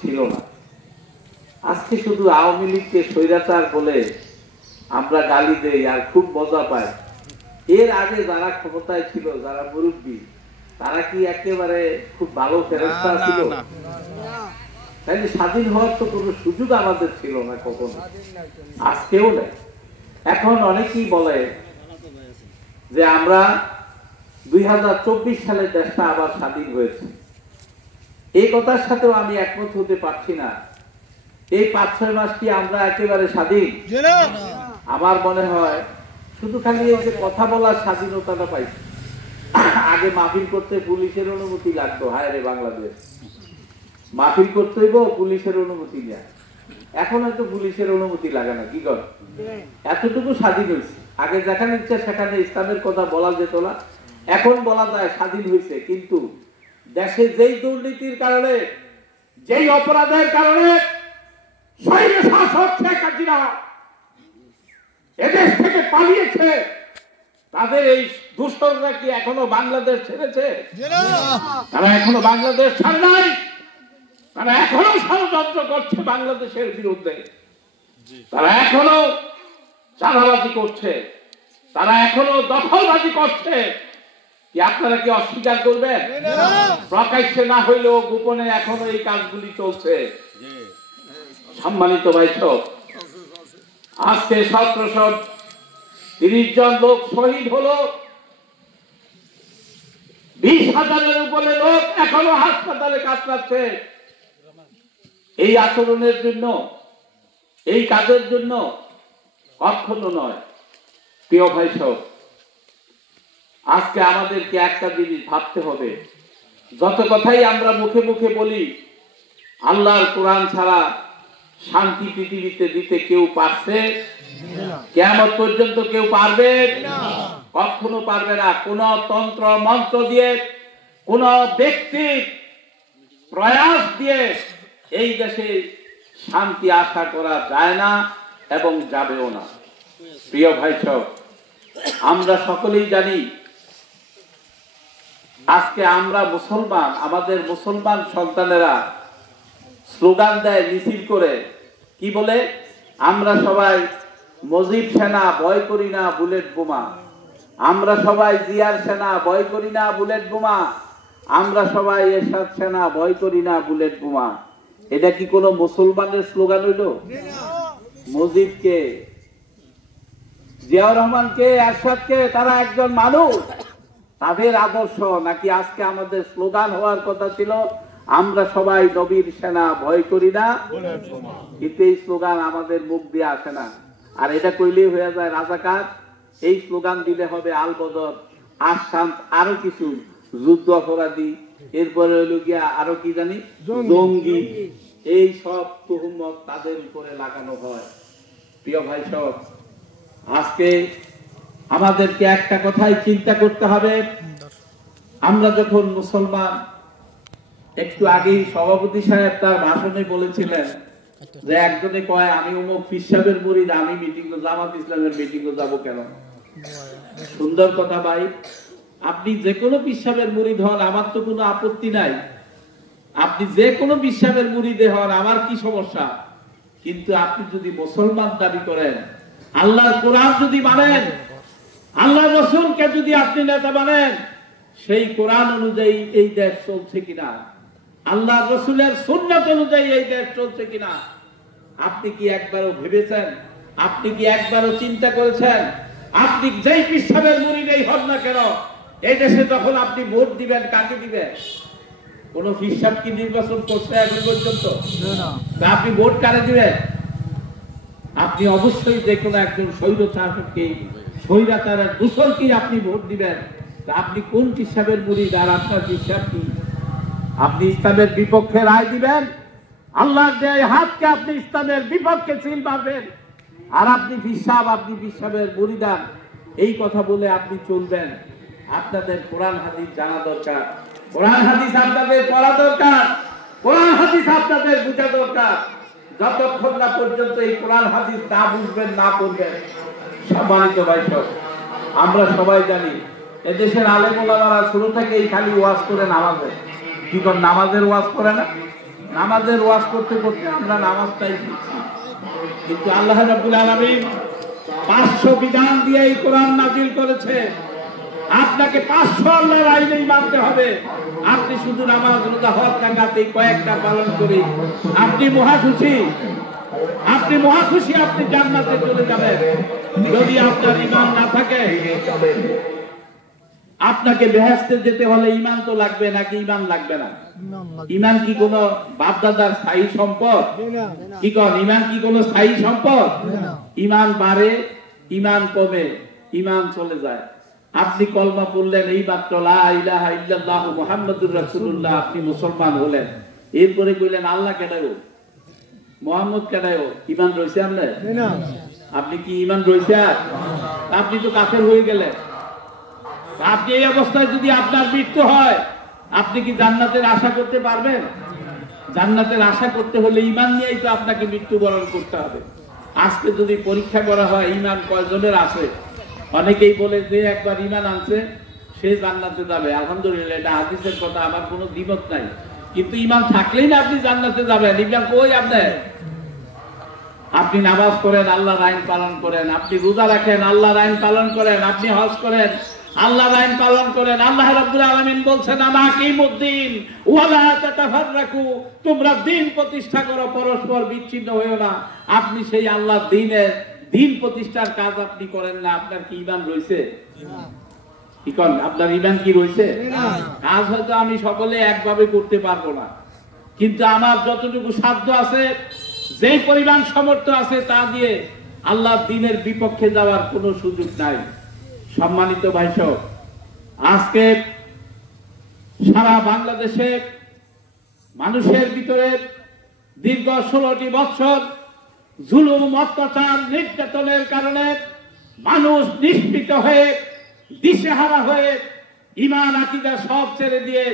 ছিল না। আজকে শুধু আওয়ামী লীগকে স্বৈরাচার বলে আমরা গালি দেই আর খুব মজা পাই। এর আগে যারা ক্ষমতায় ছিল, যারা মুরব্বী, তারা কি একেবারে খুব ভালো ফেরেশতা ছিল? তাই স্বাধীন হওয়ার তো কোনো সুযোগ আমাদের ছিল না কখনো, আজকেও নেই। এখন অনেকেই বলে যে আমরা 2024 সালে দেশটা আবার স্বাধীন হয়েছে। এই কথার সাথেও আমি একমত হতে পারছি না। এই 5-6 মাস কি আমরা একেবারে স্বাধীন? আমার মনে হয় শুধু খালি এই যে কথা বলার স্বাধীনতাটা পাইছি। আগে মাহফিল করতে পুলিশের অনুমতি লাগতো। হায় রে বাংলাদেশ, মাহফিল করতে হইব পুলিশের অনুমতি নেয়। এখন হয়তো পুলিশের অনুমতি লাগে না। কি কর, এতটুকু স্বাধীন হয়েছে। আগে যেখানে ইচ্ছা সেখানে ইসলামের কথা বলা যেত না, এখন বলা যায় স্বাধীন হয়েছে। কিন্তু দেশে যেই দুর্নীতির কারণে, যেই অপরাধের কারণে স্বৈর শাসক শেখ হাসিনা এদেশ থেকে পালিয়েছে, তাদের এই দূষণরা কি এখনো বাংলাদেশ ছেড়েছে? তারা এখনো বাংলাদেশ ছাড়ে নাই। তারা এখনো ষড়যন্ত্র করছে বাংলাদেশের বিরুদ্ধে। তারা এখনো চাঁদাবাজি করছে, তারা এখনো দখলবাজি করছে। কি আপনারা কি অস্বীকার করবেন? প্রকাশ্যে না হইলেও গোপনে এখনো এই কাজগুলি চলছে। সম্মানিত ভাইসব, আজকে 1730 জন লোক শহীদ হলো, 20,000-এর উপরে লোক এখনো হাসপাতালে কাতরাচ্ছে। এই আচরণের জন্য, এই কাজের জন্য কখনো নয়। প্রিয় ভাইসব, আজকে আমাদেরকে একটা জিনিস ভাবতে হবে। যত কথাই আমরা মুখে মুখে বলি, আল্লাহর কোরআন ছাড়া শান্তি পৃথিবীতে দিতে কেউ পারছে? কিয়ামত পর্যন্ত কেউ পারবে? কখনো পারবে না। কোন তন্ত্র মন্ত্র দিয়ে, কোন ব্যক্তি প্রয়াস দিয়ে এই দেশে শান্তি আশা করা যায় না এবং যাবেও না। প্রিয় ভাইসব, আমরা সকলেই জানি আজকে আমরা মুসলমান, আমাদের মুসলমান সন্তানেরা স্লোগান দেয়, মিছিল করে। কি বলে? আমরা সবাই মুজিব সেনা, ভয় করি না বুলেট বোমা। আমরা সবাই জিয়ার সেনা, ভয় করি না বুলেট বোমা। আমরা সবাই এরশাদ সেনা, ভয় করি না বুলেট বোমা। এটা কি কোনো মুসলমানের স্লোগান হইল? মুজিবকে, জিয়াউর রহমানকে, এরশাদকে, তারা একজন মানুষ, তাদের আদর্শ নাকি আজকে আমাদের স্লোগান হওয়ার কথা ছিল আমরা সবাই নবীর সেনা, ভয় করি না? কিন্তু এই স্লোগান আমাদের মুখ দিয়ে আসে না। আর এটা কইলেই হয়ে যায় রাজাকার। এই স্লোগান দিলে হবে আল বদর, আশান্ত, আরো কিছু যুদ্ধ অপরাধী, এরপরে হইল গিয়া আরো কি জানি জঙ্গি। এই সব তুহমত তাদের উপরে লাগানো হয়। প্রিয় ভাই সব, আজকে আমাদেরকে একটা কথাই চিন্তা করতে হবে। আমরা যখন মুসলমান, একটু আগেই সভাপতি সাহেব তার ভাষণে বলেছিলেন যে একজনে কয় আমি অমুক পীর সাহেবের মুরিদ, আমি মিটিং, জামাত ইসলামের মিটিং যাব কেন? সুন্দর কথা ভাই, আপনি যে কোনো পীর সাহেবের মুরিদ হন, আমার তো কোনো আপত্তি নাই। আপনি যে কোনো পীর সাহেবের মুরিদে হন, আমার কি সমস্যা? কিন্তু আপনি যদি মুসলমান দাবি করেন, আল্লাহর কোরআন যদি মানেন, আল্লাহ রাসূলকে যদি আপনি নেতা মানেন, সেই কোরআন অনুযায়ী এই দেশ চলছে কিনা, আল্লাহ রাসূলের সুন্নাত অনুযায়ী এই দেশ চলছে কিনা আপনি কি একবারও ভেবেছেন? আপনি কি একবারও চিন্তা করেছেন? আপনি যেই পীর সাহেবের মুরিদই হন না কেন, এই দেশে তখন আপনি ভোট দিবেন, কাকে দিবেন? কোন পীর সাহেব কি নির্বাচন করছে এখন পর্যন্ত? না। আপনি ভোট কারে দিবেন? আপনি অবশ্যই যে কোনো একজন স্বৈর শাসককে, স্বৈরাচারের দূষণকে আপনি ভোট দিবেন। আপনি কোন পীর সাহেবের মুরিদ আর আপনার পীর সাহেব কি? আপনি ইসলামের বিপক্ষে রায় দিবেন, আল্লাহর দেয় হাতকে আপনি ইসলামের বিপক্ষে সিল মারবেন, আর আপনি পীর সাহেব, আপনি পীর সাহেবের মুরিদান এই কথা বলে আপনি চলবেন। আপনাদের কোরআন হাদিস জানা দরকার, কোরআন হাদিস আপনাদের পড়া দরকার, কোরআন হাদিস আপনাদের বোঝা দরকার। যতক্ষণ না পর্যন্ত এই কোরআন হাদিস না বুঝবেন, না পড়বেন। সম্মানিত ভাইসব, আমরা সবাই জানি এদেশের আলেম ওলামারা শুরু থেকেই খালি ওয়াজ করে নামাবে, কি কোন নামাজের ওয়াজ করে না? নামাজের ওয়াজ করতে করতে আমরা নামাজটাই শিখছি। কিন্তু আল্লাহ রাব্বুল আলামিন 500 বিধান দিয়ে এই কোরআন নাযিল করেছে। আপনাকে 500 আল্লাহর আইনেই মানতে হবে। আপনি শুধু নামাজ, রোজা, হজ, যাকাত এই কয়েকটা পালন করে আপনি মহাখুশি, আপনি মহাখুশি, আপনি জান্নাতে চলে যাবেন। যদি আপনার ঈমান না থাকে, আপনাকে বেহেশতে যেতে হলে ঈমান তো লাগবে, নাকি ঈমান লাগবে না? ঈমান কি কোনো বাপদাদার স্থায়ী সম্পদ? কি কোন ঈমান কি কোনো স্থায়ী সম্পদ? ঈমান বাড়ে, ঈমান কমে, ঈমান চলে যায়। আপনি কলমা পড়লেন, এই মাত্র লা ইলাহা ইল্লাল্লাহু মুহাম্মাদুর রাসূলুল্লাহ, আপনি মুসলমান হলেন। এরপরে কইলেন আল্লাহ কেডায়ও, মুহাম্মদ কেডায়ও, ঈমান রইছে আপনার? আপনি কি ঈমান রইছে? আপনি তো কাফের হয়ে গেলেন। আপনি এই অবস্থায় যদি আপনার মৃত্যু হয়, আপনি কি জান্নাতের আশা করতে পারবেন? জান্নাতের আশা করতে হলে ঈমান নিয়েই তো আপনাকে মৃত্যুবরণ করতে হবে। আজকে যদি পরীক্ষা করা হয় ঈমান কয়জনের আছে, অনেকেই বলে যে একবার ঈমান আনছে সে জান্নাতে যাবে। আলহামদুলিল্লাহ, এটা হাদিসের কথা, আমার কোনো দ্বিমত নাই। কিন্তু ঈমান থাকলেই না আপনি জান্নাতে যাবেন। ঈমান কই আপনার? আপনি নামাজ পড়েন, আল্লাহর আইন পালন করেন, আপনি রোজা রাখেন, আল্লাহর আইন পালন করেন, আপনি হজ করেন, আল্লাহর আইন পালন করেন। আল্লাহ রাব্বুল আলামিন বলছেন আমাকিমুদ্দিন ওয়ালা তাতাফাররাকু, তোমরা দিন প্রতিষ্ঠা করো, পরস্পর বিচ্ছিন্ন হইও না। আপনি সেই আল্লাহর দ্বীনের দিন প্রতিষ্ঠার কাজ আপনি করেন না। আপনার কি ঈমান রইছে? কি কোন আপনার ঈমান কি রইছে? কাজ হয়তো আমি সকলে একভাবে করতে পারবো না, কিন্তু আমার যতটুকু সাধ্য আছে, যেই পরিমাণ সামর্থ্য আছে, তা দিয়ে আল্লাহর দ্বীনের বিপক্ষে যাওয়ার কোনো সুযোগ নাই। সম্মানিত ভাইসব, আজকে সারা বাংলাদেশে মানুষের ভিতরে দীর্ঘ 16টি বছর জুলুম, অত্যাচার, নির্যাতনের কারণে মানুষ নিষ্পৃত হয়ে, দিশেহারা হয়ে, ঈমান আকীদা সব ছেড়ে দিয়ে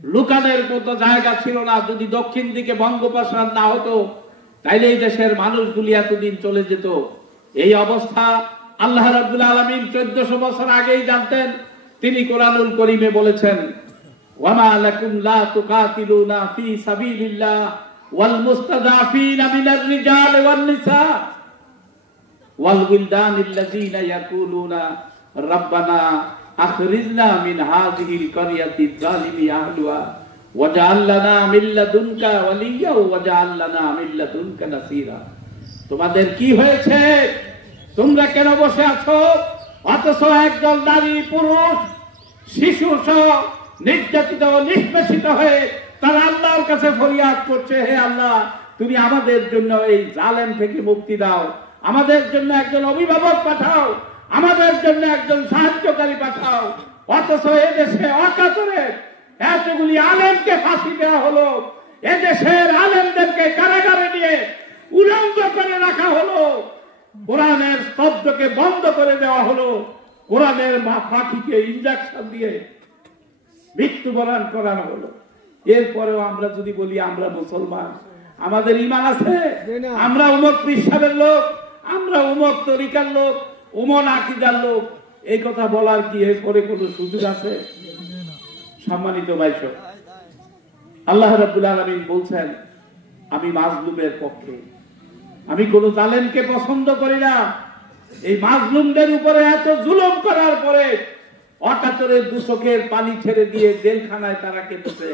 লুকানোর মতো জায়গা ছিল না। যদি দক্ষিণ দিকে বঙ্গোপসাগর না হতো, তাইলে এই দেশের মানুষগুলি এতদিন চলে যেত। এই অবস্থা আল্লাহ রাব্বুল আলামিন 1400 বছর আগেই জানতেন। তিনি কোরআনুল কারীমে বলেছেন, ওয়ামা লাকুম লা তুকাতিলুনা ফি সাবিলিল্লাহ ওয়াল মুস্তাদাফিনা মিনার রিজাল ওয়ান নিসা ওয়াল উইলদানিল্লাযিনা ইয়াকুলুনা রাব্বানা আখরিজনা মিন হাযিহিল কারিয়াতি যালিমি আহলুহা ওয়াজআল লানা মিন লাদুনকা ওয়ালিয়্যা ওয়াজআল লানা মিন লাদুনকা নাসীরা। তোমাদের কি হয়েছে? তোমরা কেন বসে আছো? অথচ একদল নারী, পুরুষ, শিশু সহ নির্যাতিত, নিষ্পেষিত হয়ে তারা আল্লাহর কাছে ফরিয়াদ করছে, হে আল্লাহ, তুমি আমাদের জন্য এই জালেম থেকে মুক্তি দাও, আমাদের জন্য একজন অভিভাবক পাঠাও, আমাদের জন্য একজন সাহায্যকারী পাঠাও। অথচ এদেশে অকাতরে এতগুলি আলেমকে ফাঁসি দেওয়া হলো, এদেশের আলেমদেরকে কারাগারে নিয়ে উলঙ্গ করে রাখা হলো, কোরআনের শব্দকে বন্ধ করে দেওয়া হলো, কোরআনের পাখিকে ইনজেকশন দিয়ে মৃত্যুবরণ করানো হলো। এরপরেও আমরা যদি বলি আমরা মুসলমান, আমাদের ঈমান আছে? আমরা উমুক পীর লোক, আমরা উমুক তরিকার লোক, উমুক আকীদার লোক, এই কথা বলার কি এরপরে কোনো সুযোগ আছে? সম্মানিত ভাইসব, আল্লাহ রাব্বুল আলামিন বলছেন, আমি মাজলুমের পক্ষে, আমি কোন জালেমকে পছন্দ করি না। এই মাজলুমদের উপরে এত জুলুম করার পরে অকাতরে দুচোখের পানি ছেড়ে দিয়ে জেলখানায় তারা কেঁদেছে,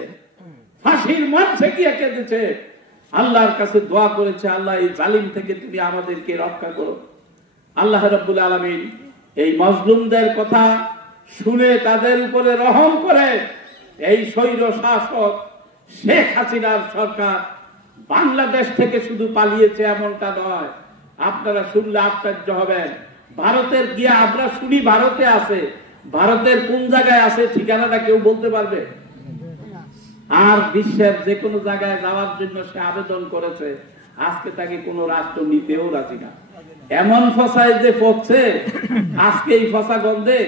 ফাঁসির মঞ্চে গিয়ে কেঁদেছে, আল্লাহর কাছে দোয়া করেছে, আল্লাহ এই জালিম থেকে তুমি আমাদেরকে রক্ষা করো। আল্লাহ রাব্বুল আলামিন এই মাজলুমদের কথা শুনে তাদের উপরে রহম করে এই স্বৈর শাসক শেখ হাসিনার সরকার বাংলাদেশ থেকে শুধু পালিয়েছে এমনটা নয়। আপনারা শুনলে আশ্চর্য হবেন। ভারতের গিয়ে আমরা শুনি ভারতে আছে, ভারতের কোন জায়গায় আছে ঠিকানাটা কেউ বলতে পারবে? আর বিশ্বের যে কোনো জায়গায় যাওয়ার জন্য সে আবেদন করেছে, আজকে তাকে কোনো রাষ্ট্র নিতেও রাজি না। এমন ফসায় যে পড়ছে, আজকে এই ফসা গন্ধে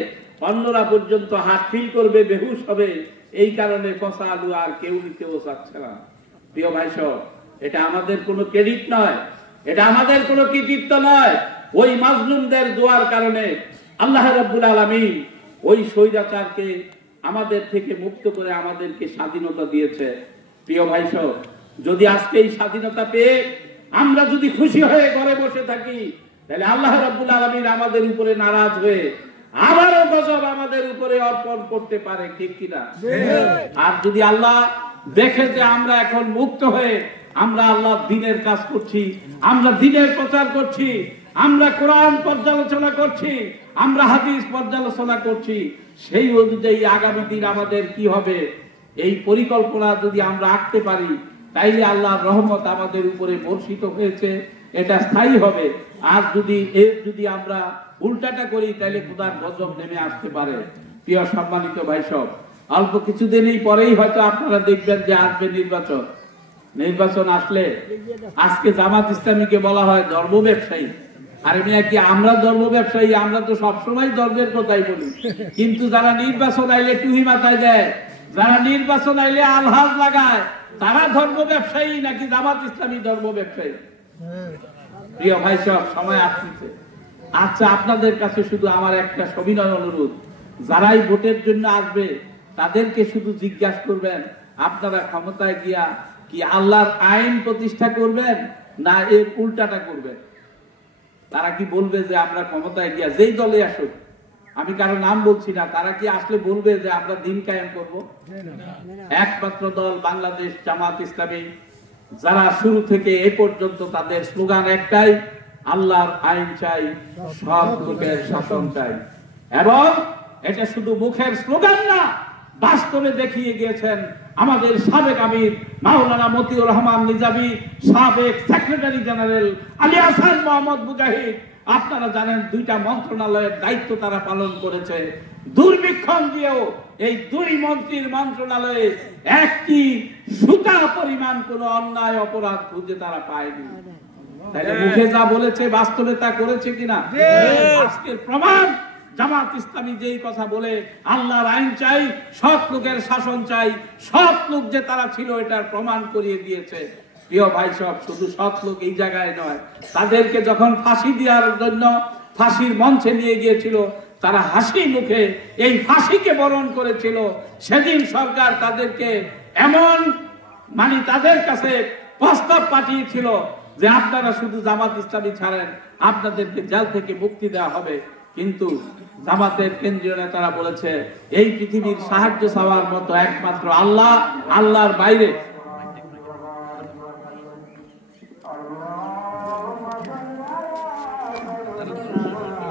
অন্যরা পর্যন্ত হাত ফিল করবে, বেহুশ হবে। এই কারণে ফসা আলু আর কেউ নিতেও চাচ্ছে না। প্রিয় ভাই সব, এটা আমাদের কোনো ক্রেডিট নয়, এটা আমাদের কোনো কৃতিত্ব নয়। ওই মাজলুমদের দোয়ার কারণে আল্লাহ রাব্বুল আলামিন ওই স্বৈরাচারকে আমাদের থেকে মুক্ত করে আমাদেরকে স্বাধীনতা দিয়েছে। প্রিয় ভাই সব, যদি আজকে এই স্বাধীনতা পেয়ে আমরা যদি খুশি হয়ে ঘরে বসে থাকি, তাহলে আল্লাহ রাব্বুল আলামিন আমাদের উপরে নারাজ হয়ে আবারও গজব আমাদের উপরে অর্পণ করতে পারে, ঠিক কিনা? আর যদি আল্লাহ দেখে যে আমরা এখন মুক্ত হয়ে আমরা আল্লাহর দ্বীনের কাজ করছি, আমরা দ্বীনের প্রচার করছি, আমরা কোরআন পর্যালোচনা করছি, আমরা হাদিস পর্যালোচনা করছি, সেই অনুযায়ী আগামী দিন আমাদের কি হবে এই পরিকল্পনা যদি আমরা আঁকতে পারি, তাইলে আল্লাহর রহমত আমাদের উপরে বর্ষিত হয়েছে, এটা স্থায়ী হবে। আর যদি আমরা উল্টাটা করি, তাহলে খোদার গজব নেমে আসতে পারে। প্রিয় সম্মানিত ভাই সব, অল্প কিছুদিনই পরেই হয়তো আপনারা দেখবেন যে আসবে নির্বাচন। নির্বাচন আসলে আজকে জামাত ইসলামীকে বলা হয় ধর্ম ব্যবসায়ী। আরে মিয়া, কি আমরা ধর্ম ব্যবসায়ী? আমরা তো সবসময় ধর্মের কথাই বলি, কিন্তু যারা নির্বাচন আইলে টুহি মাথায় দেয়, যারা নির্বাচন আইলে আলহাজ লাগায়, তারা ধর্ম ব্যবসায়ী নাকি জামাত ইসলামী ধর্ম ব্যবসায়ী? প্রিয় ভাই সব, সময় আসছে। আচ্ছা, আপনাদের কাছে শুধু আমার একটা সবিনয় অনুরোধ, যারাই ভোটের জন্য আসবে তাদেরকে শুধু জিজ্ঞাসা করবেন, আপনারা ক্ষমতায় গিয়া কি আল্লাহর আইন প্রতিষ্ঠা করবেন না এর উল্টাটা করবেন? তারা কি বলবে যে আমরা ক্ষমতায় গিয়া যেই দলে আসুক, আমি কারো নাম বলছি না, তারা কি আসলে বলবে যে আমরা দিন কায়েম করব? একমাত্র দল বাংলাদেশ জামাত ইসলামী, যারা শুরু থেকে এ পর্যন্ত তাদের স্লোগান একটাই, আল্লাহর আইন চাই, সৎ লোকের শাসন চাই। এবং এটা শুধু মুখের স্লোগান না, বাস্তবে দেখিয়ে গিয়েছেন আমাদের সাবেক আমির মাওলানা মতিউর রহমান নিজামী, সাবেক সেক্রেটারি জেনারেল আলী হাসান মোহাম্মদ মুজাহিদ। আপনারা জানেন, দুইটা মন্ত্রণালয়ের দায়িত্ব তারা পালন করেছে। দুর্ভিক্ষণ দিয়েও এই দুই মন্ত্রীর মন্ত্রণালয়ে একটি সুতা পরিমাণ কোন অন্যায় অপরাধ খুঁজে তারা পায়নি। তাহলে মুখে যা বলেছে বাস্তবে তা করেছে কিনা? আজকের প্রমাণ, জামাত ইসলামী যেই কথা বলে আল্লাহর আইন চাই, সৎ লোকের শাসন চাই, সৎ লোক যে তারা ছিল এটার প্রমাণ করিয়ে দিয়েছে। প্রিয় ভাই সব, শুধু সৎ লোক এই জায়গায় নয়, তাদেরকে যখন ফাঁসি দেওয়ার জন্য ফাঁসির মঞ্চে নিয়ে গিয়েছিল, তারা হাসি মুখে এই ফাঁসিকে বরণ করেছিল। সেদিন সরকার তাদেরকে এমন তাদের কাছে প্রস্তাব পাঠিয়েছিল যে আপনারা শুধু জামাত ইসলামী ছাড়েন, আপনাদেরকে জেল থেকে মুক্তি দেওয়া হবে। কিন্তু জামাতের কেন্দ্রীয় নেতারা বলেছে এই পৃথিবীর সাহায্য চাওয়ার মতো একমাত্র আল্লাহ, আল্লাহর বাইরে